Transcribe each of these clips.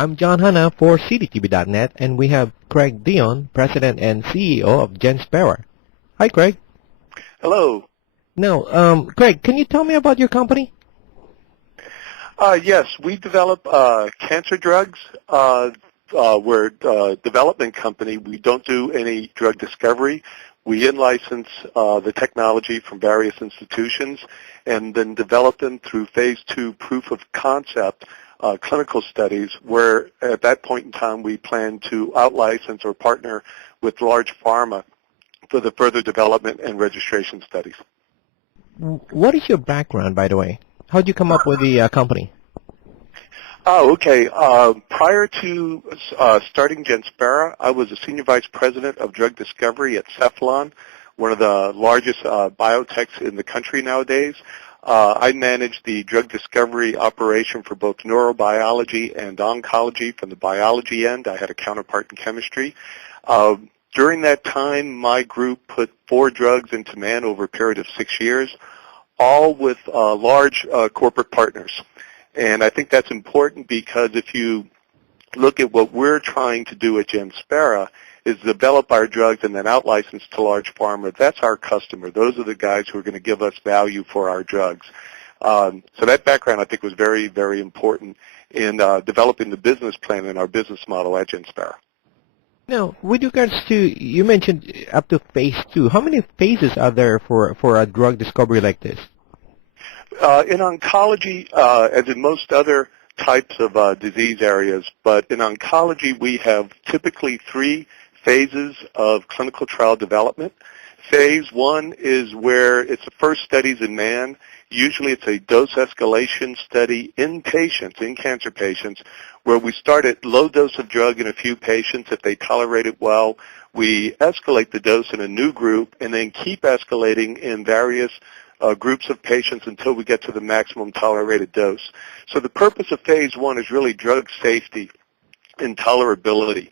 I'm John Hanna for CDTV.net, and we have Craig Dionne, President and CEO of GenSpera. Hi, Craig. Hello. Now, Craig, can you tell me about your company? Yes, we develop cancer drugs. We're a development company. We don't do any drug discovery. We in-license the technology from various institutions and then develop them through phase 2 proof of concept clinical studies where at that point in time we plan to out-license or partner with large pharma for the further development and registration studies. What is your background, by the way? How did you come up with the company? Oh, okay. Prior to starting GenSpera, I was a Senior Vice President of Drug Discovery at Cephalon, one of the largest biotechs in the country nowadays. I managed the drug discovery operation for both neurobiology and oncology from the biology end. I had a counterpart in chemistry. During that time, my group put 4 drugs into man over a period of 6 years, all with large corporate partners. And I think that's important because if you look at what we're trying to do at GenSpera is develop our drugs and then out-license to large pharma. That's our customer. Those are the guys who are going to give us value for our drugs. So that background, I think, was very, very important in developing the business plan and our business model at GenSpera. Now, with regards to, you mentioned up to phase 2. How many phases are there for a drug discovery like this? In oncology, as in most other types of disease areas, but in oncology we have typically 3 phases of clinical trial development. Phase 1 is where it's the first studies in man. Usually it's a dose escalation study in patients, in cancer patients, where we start at low dose of drug in a few patients. If they tolerate it well, we escalate the dose in a new group and then keep escalating in various groups of patients until we get to the maximum tolerated dose. So the purpose of phase 1 is really drug safety and tolerability.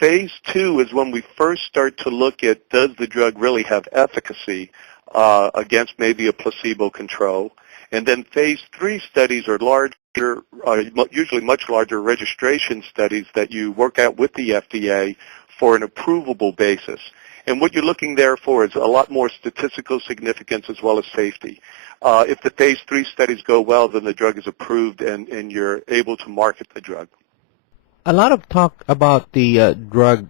Phase 2 is when we first start to look at does the drug really have efficacy against maybe a placebo control. And then phase 3 studies are larger, usually much larger registration studies that you work out with the FDA for an approvable basis. And what you're looking there for is a lot more statistical significance as well as safety. If the phase 3 studies go well, then the drug is approved and you're able to market the drug. A lot of talk about the drug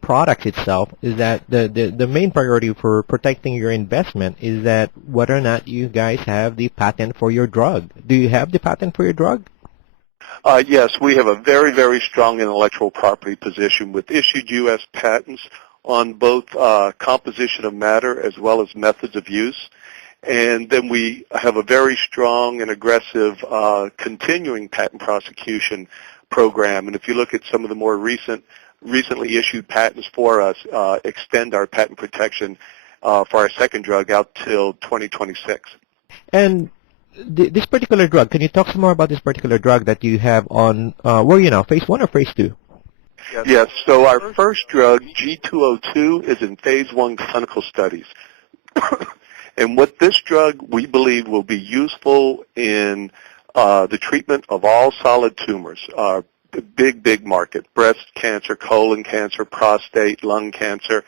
product itself is that the main priority for protecting your investment is that whether or not you guys have the patent for your drug. Do you have the patent for your drug? Yes, we have a very, very strong intellectual property position with issued U.S. patents on both composition of matter as well as methods of use. And then we have a very strong and aggressive continuing patent prosecution program. And if you look at some of the more recently issued patents for us, extend our patent protection for our second drug out till 2026. And this particular drug, can you talk some more about this particular drug that you have on, where are you now, phase 1 or phase 2? Yes, so our first drug, G202, is in phase 1 clinical studies. And what this drug, we believe, will be useful in the treatment of all solid tumors, the big market, breast cancer, colon cancer, prostate, lung cancer,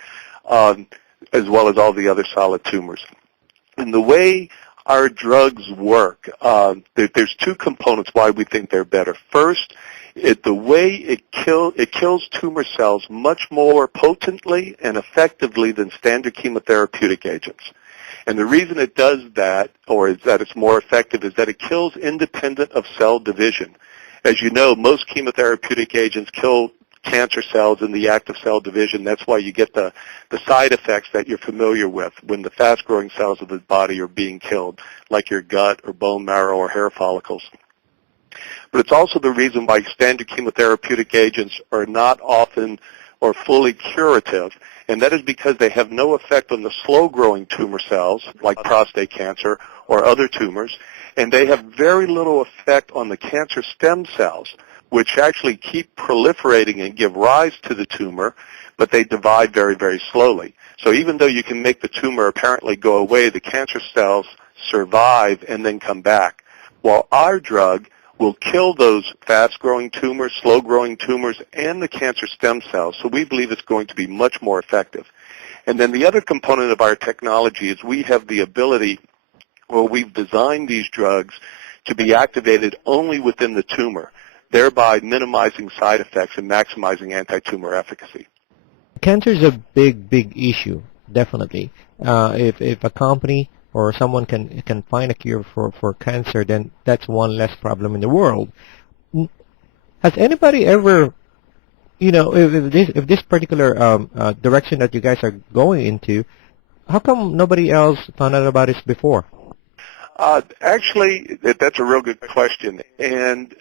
as well as all the other solid tumors. And the way our drugs work, there's 2 components why we think they're better. First, the way it kills tumor cells much more potently and effectively than standard chemotherapeutic agents. And the reason it does that, or is that it's more effective, is that it kills independent of cell division. As you know, most chemotherapeutic agents kill cancer cells in the act of cell division. That's why you get the side effects that you're familiar with when the fast-growing cells of the body are being killed, like your gut or bone marrow or hair follicles. But it's also the reason why standard chemotherapeutic agents are not often or fully curative, and that is because they have no effect on the slow-growing tumor cells, like prostate cancer or other tumors, and they have very little effect on the cancer stem cells, which actually keep proliferating and give rise to the tumor, but they divide very, very slowly. So even though you can make the tumor apparently go away, the cancer cells survive and then come back. While our drug will kill those fast-growing tumors, slow-growing tumors, and the cancer stem cells. So we believe it's going to be much more effective. And then the other component of our technology is we have the ability, or we've designed these drugs to be activated only within the tumor, thereby minimizing side effects and maximizing anti-tumor efficacy. Cancer is a big issue, definitely. If a company or someone can find a cure for cancer, then that's one less problem in the world. Has anybody ever, if this particular direction that you guys are going into, how come nobody else found out about this before? Actually, that's a real good question, and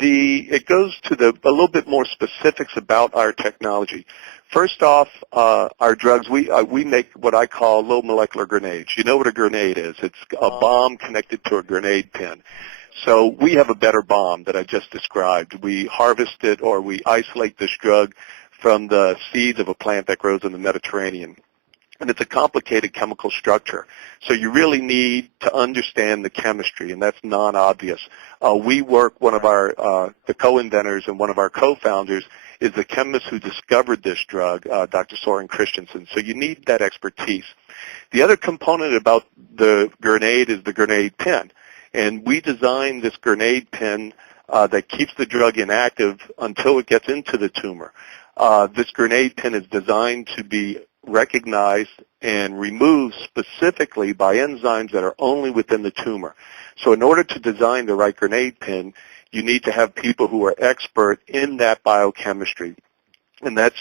it goes to a little bit more specifics about our technology. First off, our drugs, we make what I call low molecular grenades. You know what a grenade is. It's a bomb connected to a grenade pin. So we have a better bomb that I just described. We harvest it, or we isolate this drug from the seeds of a plant that grows in the Mediterranean. And it's a complicated chemical structure. So you really need to understand the chemistry, and that's non-obvious. We work, one of our, the co-inventors and one of our co-founders is the chemist who discovered this drug, Dr. Soren Christensen. So you need that expertise. The other component about the grenade is the grenade pin. And we designed this grenade pin that keeps the drug inactive until it gets into the tumor. This grenade pin is designed to be recognized and removed specifically by enzymes that are only within the tumor. So in order to design the right grenade pin, you need to have people who are expert in that biochemistry. And that's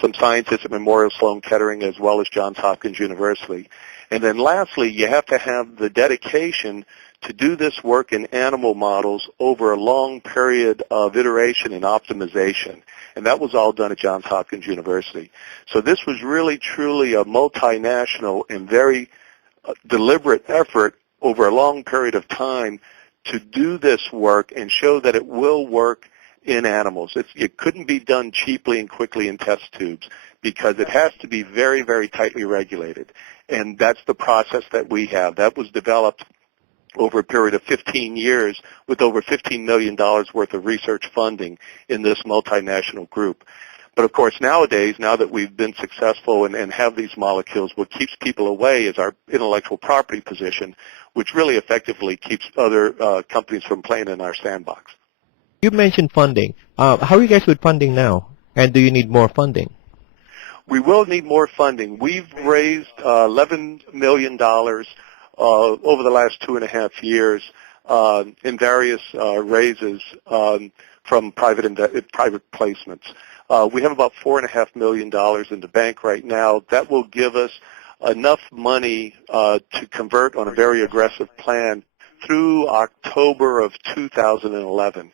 some scientists at Memorial Sloan Kettering as well as Johns Hopkins University. And then lastly, you have to have the dedication to do this work in animal models over a long period of iteration and optimization. And that was all done at Johns Hopkins University. So this was really, truly a multinational and very deliberate effort over a long period of time to do this work and show that it will work in animals. It couldn't be done cheaply and quickly in test tubes because it has to be very, very tightly regulated. And that's the process that we have. That was developed over a period of 15 years with over $15 million worth of research funding in this multinational group. But of course nowadays, now that we've been successful and have these molecules, what keeps people away is our intellectual property position, which really effectively keeps other companies from playing in our sandbox. You mentioned funding. How are you guys with funding now? And do you need more funding? We will need more funding. We've raised $11 million over the last 2.5 years in various raises from private placements. We have about $4.5 million in the bank right now. That will give us enough money to convert on a very aggressive plan through October of 2011.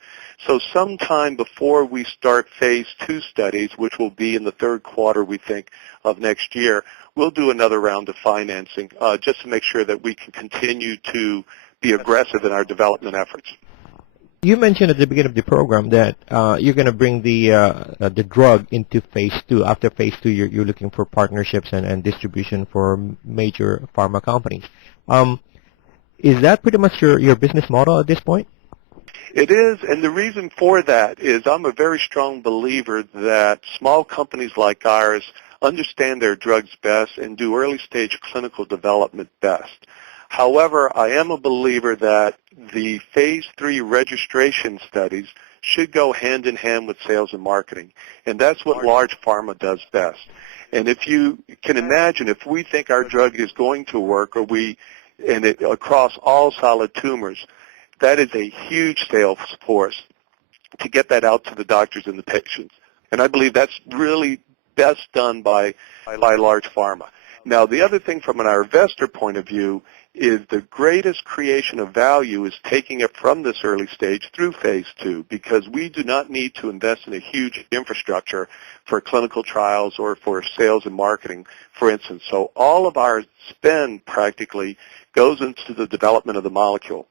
So sometime before we start phase 2 studies, which will be in the third quarter, we think, of next year, we'll do another round of financing just to make sure that we can continue to be aggressive in our development efforts. You mentioned at the beginning of the program that you're going to bring the drug into phase 2. After phase 2, you're looking for partnerships and distribution for major pharma companies. Is that pretty much your business model at this point? It is, and the reason for that is I'm a very strong believer that small companies like ours understand their drugs best and do early-stage clinical development best. However, I am a believer that the phase 3 registration studies should go hand in hand with sales and marketing, and that's what large pharma does best. And if you can imagine, if we think our drug is going to work, across all solid tumors, that is a huge sales force to get that out to the doctors and the patients. And I believe that's really best done by large pharma. Now, the other thing from our investor point of view is the greatest creation of value is taking it from this early stage through phase 2, because we do not need to invest in a huge infrastructure for clinical trials or for sales and marketing, for instance. So all of our spend practically goes into the development of the molecule.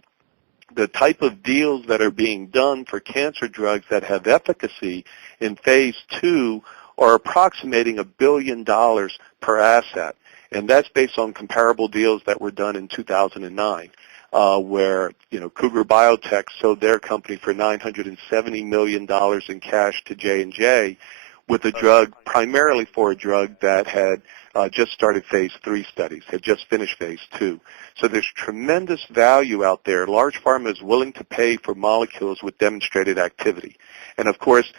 The type of deals that are being done for cancer drugs that have efficacy in phase 2 are approximating $1 billion per asset, and that's based on comparable deals that were done in 2009. where, Cougar Biotech sold their company for $970 million in cash to J&J with a drug, primarily for a drug that had just started phase 3 studies, had just finished phase 2. So there's tremendous value out there. Large pharma is willing to pay for molecules with demonstrated activity. And of course,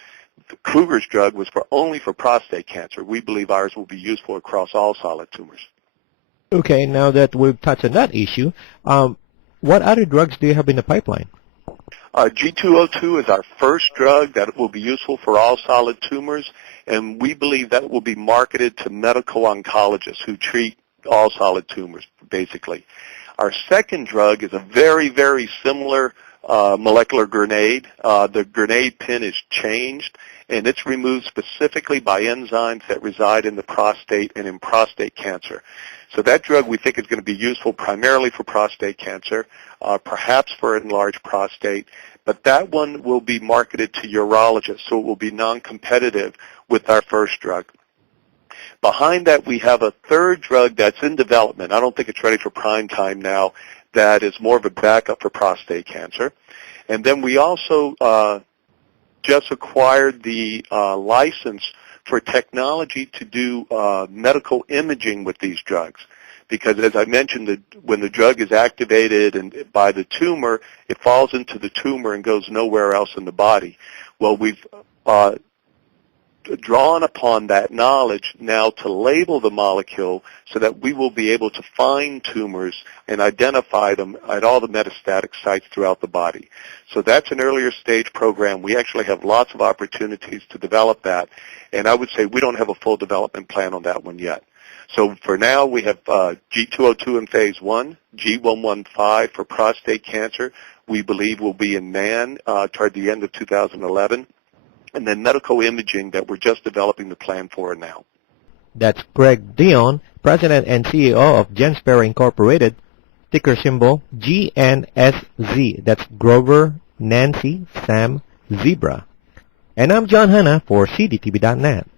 Cougar's drug was only for prostate cancer. We believe ours will be useful across all solid tumors. Okay, now that we've touched on that issue, what other drugs do you have in the pipeline? G202 is our first drug that will be useful for all solid tumors, and we believe that will be marketed to medical oncologists who treat all solid tumors, basically. Our second drug is a very, very similar molecular grenade. The grenade pin is changed, and it's removed specifically by enzymes that reside in the prostate and in prostate cancer. So that drug we think is going to be useful primarily for prostate cancer, perhaps for enlarged prostate, but that one will be marketed to urologists, so it will be non-competitive with our first drug. Behind that, we have a third drug that's in development. I don't think it's ready for prime time now. That is more of a backup for prostate cancer. And then we also just acquired the license for technology to do medical imaging with these drugs. Because as I mentioned, when the drug is activated and by the tumor, it falls into the tumor and goes nowhere else in the body. Well, we've drawn upon that knowledge now to label the molecule so that we will be able to find tumors and identify them at all the metastatic sites throughout the body. So that's an earlier stage program. We actually have lots of opportunities to develop that, and I would say we don't have a full development plan on that one yet. So for now, we have G202 in phase 1, G115 for prostate cancer. We believe will be in man toward the end of 2011. And then medical imaging that we're just developing the plan for now. That's Greg Dionne, President and CEO of GenSpera Incorporated, ticker symbol GNSZ. That's Grover, Nancy, Sam, Zebra. And I'm John Hanna for CDTV.net.